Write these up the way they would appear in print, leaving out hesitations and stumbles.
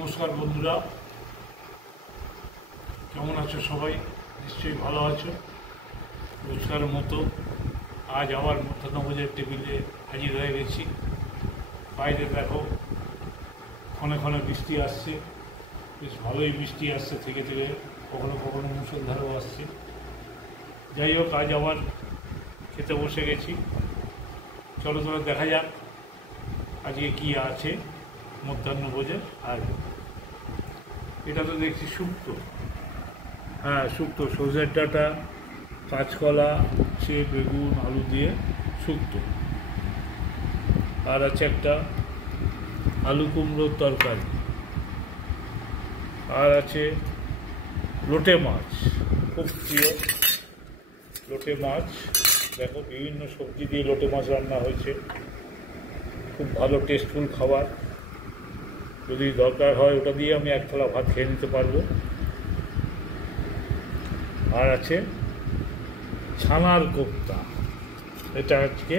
নমস্কার বন্ধুরা, কেমন আছো সবাই? নিশ্চয়ই ভালো আছো। রোজকার মতো আজ আবার মধ্যাহ্নভোজের টেবিলে হাজির হয়ে গেছি। বাইরে দেখো, ক্ষণে ক্ষণে বৃষ্টি আসছে, বেশ ভালোই বৃষ্টি আসছে, থেকে থেকে কখনো কখনো মুষলধারেও আসছে। যাই হোক, আজ আবার খেতে বসে গেছি। চলো তোরা দেখা যাক আজকে কী আছে মধ্যাহ্নভোজের। আর এটা তো দেখছি শুক্তো। হ্যাঁ, শুক্তো, সজনের ডাঁটা, কাঁচকলা, সে বেগুন আলু দিয়ে শুক্তো। আর আছে একটা আলু কুমড়োর তরকারি। আর আছে লোটে মাছ, খুব প্রিয় লোটে মাছ। দেখো, বিভিন্ন সবজি দিয়ে লোটে মাছ রান্না হয়েছে, খুব ভালো টেস্টফুল খাবার। যদি দরকার হয় ওটা দিয়ে আমি এক থালা ভাত খেয়ে নিতে পারবো। আর আছে ছানার কোপ্তা। এটা আজকে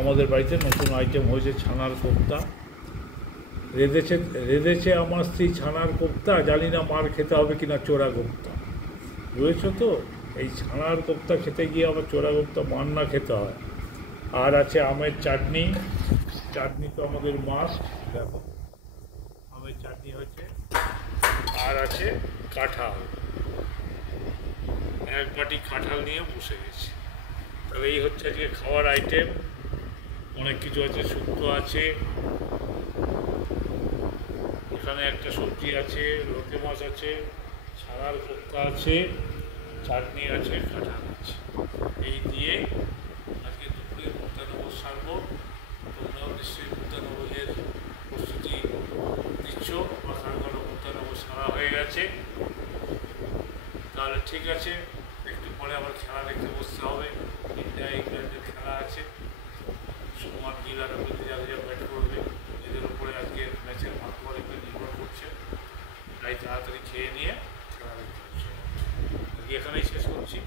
আমাদের বাড়িতে নতুন আইটেম হয়েছে, ছানার কোপ্তা। রেঁধেছে আমার স্ত্রী ছানার কোপ্তা, জানি না মার খেতে হবে কিনা চোরা কোপ্তা, বুঝেছো তো? এই ছানার কোপ্তা খেতে গিয়ে আবার চোরা কোপ্তা মার না খেতে হয়। আর আছে আমের চাটনি। চাটনি তো আমাদের মাস্ট, দেখো আমের চাটনি হয়েছে। আর আছে কাঁঠাল, এক বাটি কাঁঠাল নিয়ে বসে গেছি। তাহলে এই হচ্ছে আজকে খাওয়ার আইটেম। অনেক কিছু আছে, শুক্তো আছে, এখানে একটা সবজি আছে, লোটে মাছ আছে, ছানার কোপ্তা আছে, চাটনি আছে, কাঁঠাল আছে। এই দিয়ে আজকে দুপুরে মধ্যাহ্নভোজ সারবো। তোমরাও নিশ্চয়ই মধ্যাহ্নভোজের প্রস্তুতি দিচ্ছ বা কারো মধ্যাহ্নভোজ সারা হয়ে গেছে। তাহলে ঠিক আছে, একটু পরে আবার খেলা দেখতে বসতে হবে। ইন্ডিয়া ইংল্যান্ডের খেলা আছে, সুমান গিল আর যা ব্যাট করবে, এদের উপরে আজকে ম্যাচের ভাগ্য একটু নির্ভর করছে। তাই তাড়াতাড়ি খেয়ে নিয়ে খেলা দেখতে হচ্ছে। আজকে এখানেই শেষ করছি।